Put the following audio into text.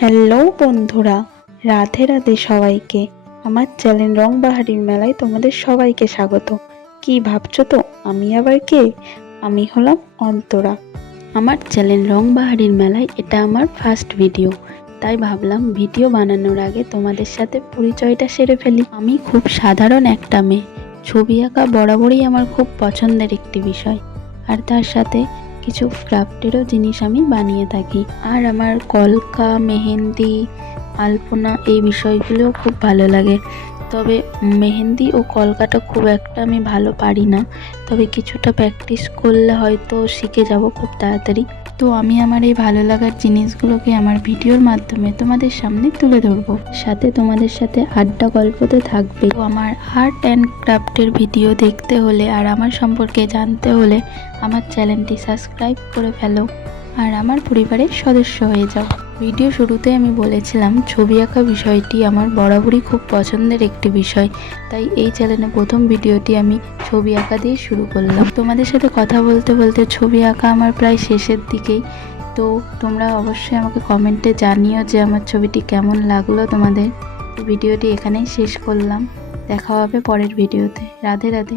Hello বন্ধুরা, রাধে রাধে সবাইকে। আমার চ্যানেল রংবাহারির মেলায় তোমাদের সবাইকে স্বাগত। কি ভাবছো তো আমি আবার কে? আমি হলাম অন্তরা। আমার চ্যানেল রংবাহারির মেলায় এটা আমার ফার্স্ট ভিডিও, তাই ভাবলাম ভিডিও বানানোর আগে তোমাদের সাথে পরিচয়টা সেরে ফেলি। আমি খুব সাধারণ একটা মেয়ে। ছবি আঁকা বরাবরই আমার খুব পছন্দের একটি বিষয়, আর তার সাথে কিছু ক্রাফটেরও জিনিস আমি বানিয়ে থাকি। আর আমার কলকা, মেহেন্দি, আলপনা এই বিষয়গুলোও খুব ভালো লাগে। তবে মেহেন্দি ও কলকাটা খুব একটা আমি ভালো পারি না, তবে কিছুটা প্র্যাকটিস করলে হয়তো শিখে যাব খুব তাড়াতাড়ি। তো আমি আমার এই ভালো লাগার জিনিসগুলোকে আমার ভিডিওর মাধ্যমে তোমাদের সামনে তুলে ধরবো, সাথে তোমাদের সাথে আড্ডা গল্প তো থাকবে। তো আমার আর্ট অ্যান্ড ক্রাফটের ভিডিও দেখতে হলে আর আমার সম্পর্কে জানতে হলে আমার চ্যানেলটি সাবস্ক্রাইব করে ফেলো আর আমার পরিবারের সদস্য হয়ে যাও। ভিডিও শুরুতে আমি বলেছিলাম ছবি আঁকা বিষয়টি আমার বরাবরই খুব পছন্দের একটি বিষয়, তাই এই চ্যানেলে প্রথম ভিডিওটি আমি ছবি আঁকা দিয়ে শুরু করলাম। তোমাদের সাথে কথা বলতে বলতে ছবি আঁকা আমার প্রায় শেষের দিকেই। তো তোমরা অবশ্যই আমাকে কমেন্টে জানিও যে আমার ছবিটি কেমন লাগলো তোমাদের। ভিডিওটি এখানেই শেষ করলাম, দেখা হবে পরের ভিডিওতে। রাধে রাধে।